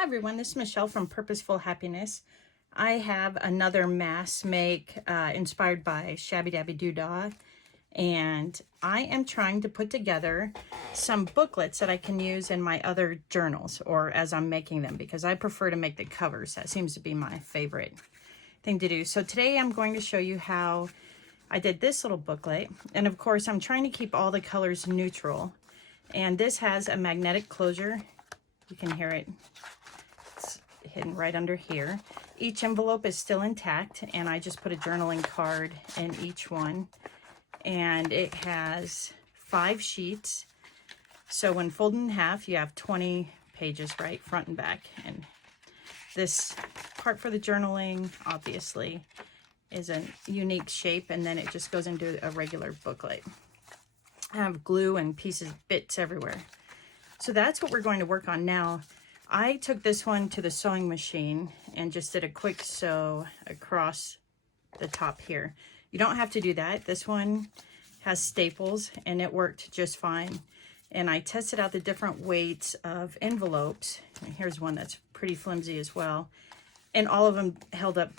Hi everyone, this is Michelle from Purposeful Happiness. I have another mass make inspired by Shabby Dabby Doodah, and I am trying to put together some booklets that I can use in my other journals or as I'm making them, because I prefer to make the covers. That seems to be my favorite thing to do. So today I'm going to show you how I did this little booklet, and of course I'm trying to keep all the colors neutral, and this has a magnetic closure. You can hear it. Hidden right under here. Each envelope is still intact, and I just put a journaling card in each one, and it has 5 sheets, so when folded in half you have 20 pages, right, front and back. And this part for the journaling obviously is a unique shape, and then it just goes into a regular booklet. I have glue and pieces, bits everywhere. So that's what we're going to work on now. I took this one to the sewing machine and just did a quick sew across the top here. You don't have to do that. This one has staples and it worked just fine. And I tested out the different weights of envelopes. And here's one that's pretty flimsy as well. And all of them held up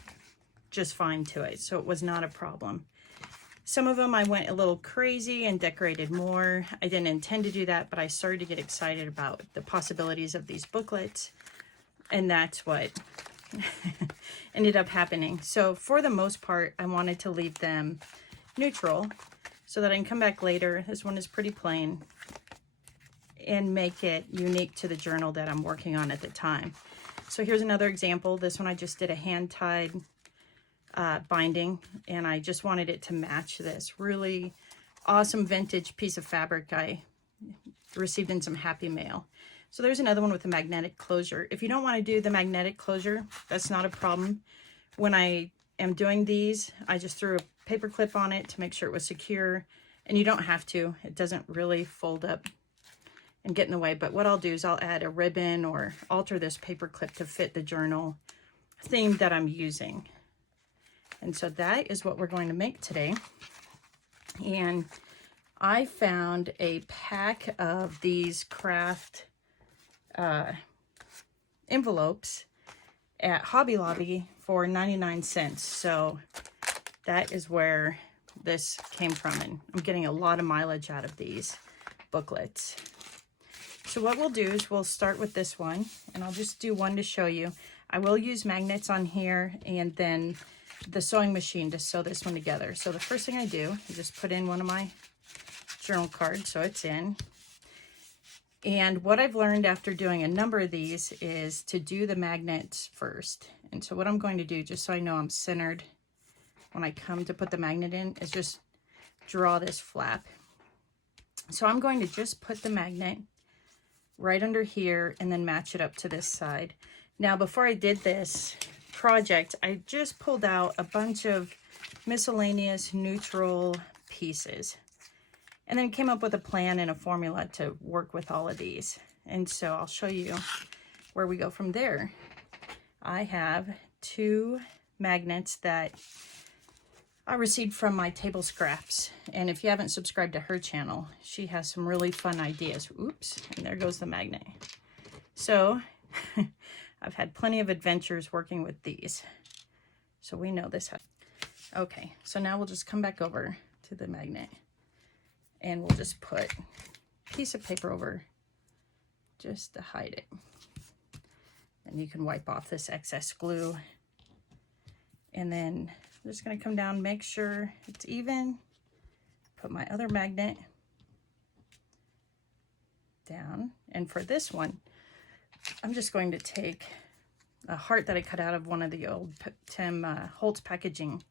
just fine to it, so it was not a problem. Some of them I went a little crazy and decorated more. I didn't intend to do that, but I started to get excited about the possibilities of these booklets, and that's what ended up happening. So for the most part, I wanted to leave them neutral so that I can come back later. This one is pretty plain, and make it unique to the journal that I'm working on at the time. So here's another example. This one I just did a hand-tied binding, and I just wanted it to match this really awesome vintage piece of fabric I received in some happy mail. So there's another one with a magnetic closure. If you don't want to do the magnetic closure, that's not a problem. When I am doing these, I just threw a paper clip on it to make sure it was secure, and you don't have to. It doesn't really fold up and get in the way, but what I'll do is I'll add a ribbon or alter this paper clip to fit the journal theme that I'm using. And so that is what we're going to make today. And I found a pack of these craft envelopes at Hobby Lobby for 99 cents. So that is where this came from. And I'm getting a lot of mileage out of these booklets. So what we'll do is we'll start with this one, and I'll just do one to show you. I will use magnets on here and then the sewing machine to sew this one together. So the first thing I do is just put in one of my journal cards so it's in. And what I've learned after doing a number of these is to do the magnets first. And so what I'm going to do, just so I know I'm centered when I come to put the magnet in, is just draw this flap. So I'm going to just put the magnet right under here and then match it up to this side. Now before I did this project, I just pulled out a bunch of miscellaneous neutral pieces and then came up with a plan and a formula to work with all of these. And so I'll show you where we go from there. I have 2 magnets that I received from my table scraps, and if you haven't subscribed to her channel, she has some really fun ideas. Oops, and there goes the magnet. So I've had plenty of adventures working with these, so we know this. Okay, so now we'll just come back over to the magnet, and we'll just put a piece of paper over just to hide it. And you can wipe off this excess glue. And then I'm just going to come down, make sure it's even, put my other magnet down. And for this one, I'm just going to take a heart that I cut out of one of the old Tim Holtz packaging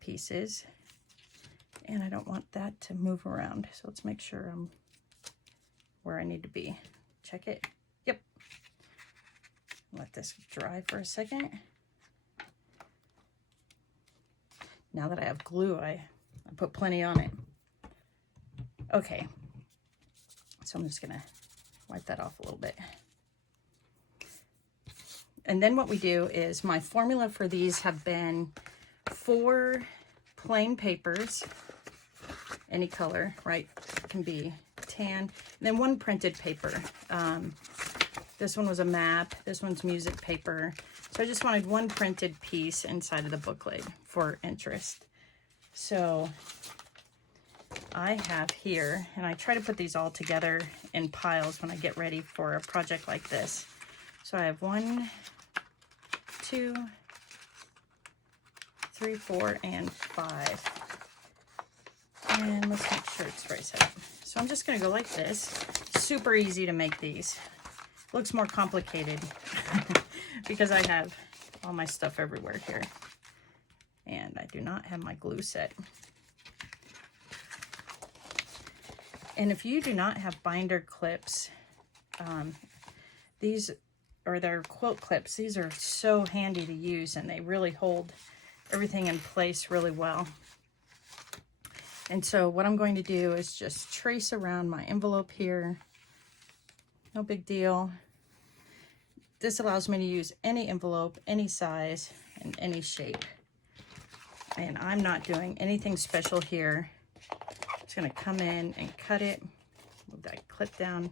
pieces, and I don't want that to move around, so let's make sure I'm where I need to be. Check it. Yep. Let this dry for a second. Now that I have glue, I put plenty on it. Okay, so I'm just gonna wipe that off a little bit. And then what we do is, my formula for these have been 4 plain papers, any color, right? It can be tan, and then 1 printed paper. This one was a map. This one's music paper. So I just wanted one printed piece inside of the booklet for interest. So I have here, and I try to put these all together in piles when I get ready for a project like this. So I have 1, 2, 3, 4, and 5. And let's make sure it's right side up. So I'm just going to go like this. Super easy to make these. Looks more complicated because I have all my stuff everywhere here. And I do not have my glue set. And if you do not have binder clips, these or their quilt clips, these are so handy to use, and they really hold everything in place really well. And so what I'm going to do is just trace around my envelope here. No big deal. This allows me to use any envelope, any size, and any shape. And I'm not doing anything special here. I'm just going to come in and cut it. Move that clip down.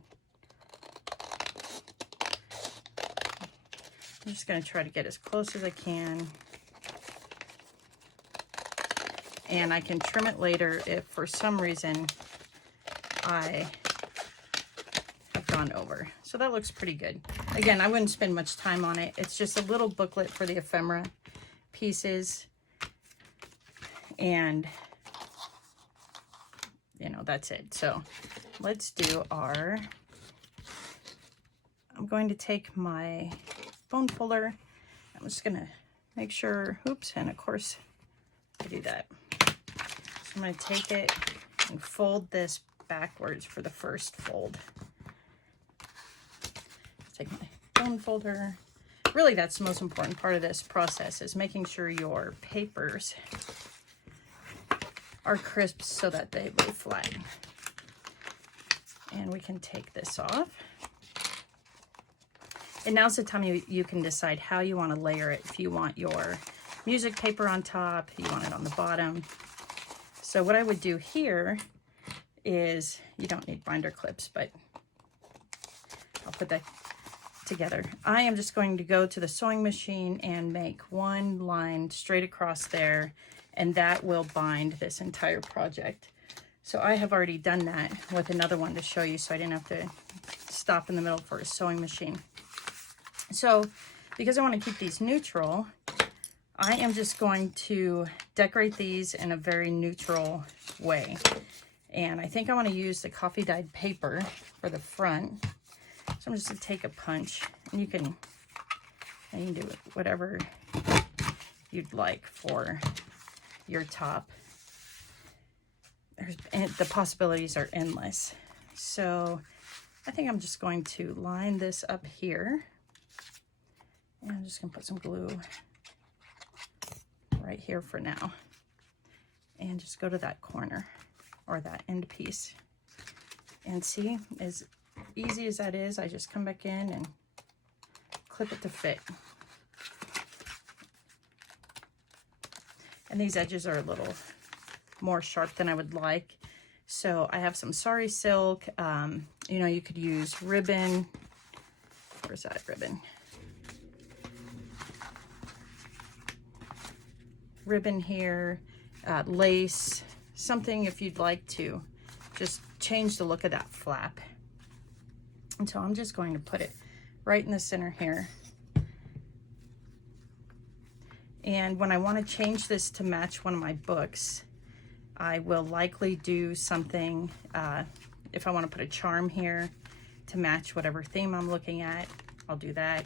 I'm just going to try to get as close as I can. And I can trim it later if for some reason I have gone over. So that looks pretty good. Again, I wouldn't spend much time on it. It's just a little booklet for the ephemera pieces. And, you know, that's it. So let's do our, I'm going to take my bone folder. I'm just going to make sure, oops, and of course I do that. So I'm going to take it and fold this backwards for the first fold. Take my bone folder. Really, that's the most important part of this process, is making sure your papers are crisp so that they lay flat. And we can take this off. And now's the time you can decide how you want to layer it. If you want your music paper on top, you want it on the bottom. So what I would do here is, you don't need binder clips, but I'll put that together. I am just going to go to the sewing machine and make one line straight across there, and that will bind this entire project. So I have already done that with another one to show you, so I didn't have to stop in the middle for a sewing machine. So because I want to keep these neutral, I am just going to decorate these in a very neutral way. And I think I want to use the coffee dyed paper for the front. So I'm just going to take a punch, and you can do whatever you'd like for your top. The possibilities are endless. So I think I'm just going to line this up here. And I'm just going to put some glue right here for now. And just go to that corner or that end piece. And see, as easy as that is, I just come back in and clip it to fit. And these edges are a little more sharp than I would like. So I have some sari silk. You know, you could use ribbon. Where's that ribbon? Ribbon here, lace, something if you'd like to just change the look of that flap. And so I'm just going to put it right in the center here. And when I want to change this to match one of my books, I will likely do something, if I want to put a charm here to match whatever theme I'm looking at, I'll do that.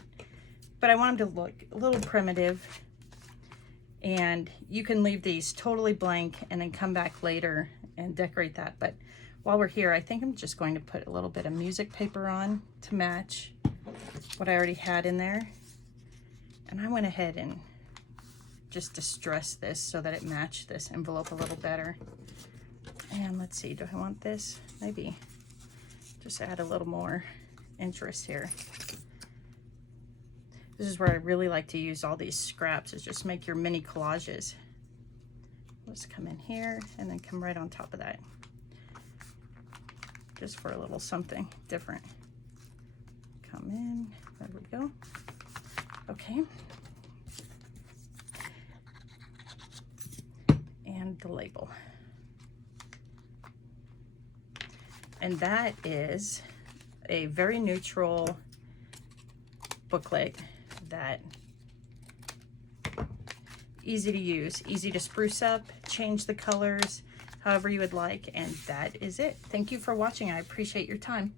But I want them to look a little primitive. And you can leave these totally blank and then come back later and decorate that. But while we're here, I think I'm just going to put a little bit of music paper on to match what I already had in there. And I went ahead and just distressed this so that it matched this envelope a little better. And let's see, do I want this? Maybe just add a little more interest here. This is where I really like to use all these scraps, is just make your mini collages. Let's come in here and then come right on top of that. Just for a little something different. come in. There we go. Okay. And the label. And that is a very neutral booklet that easy to use, easy to spruce up, change the colors however you would like, and that is it. Thank you for watching. I appreciate your time.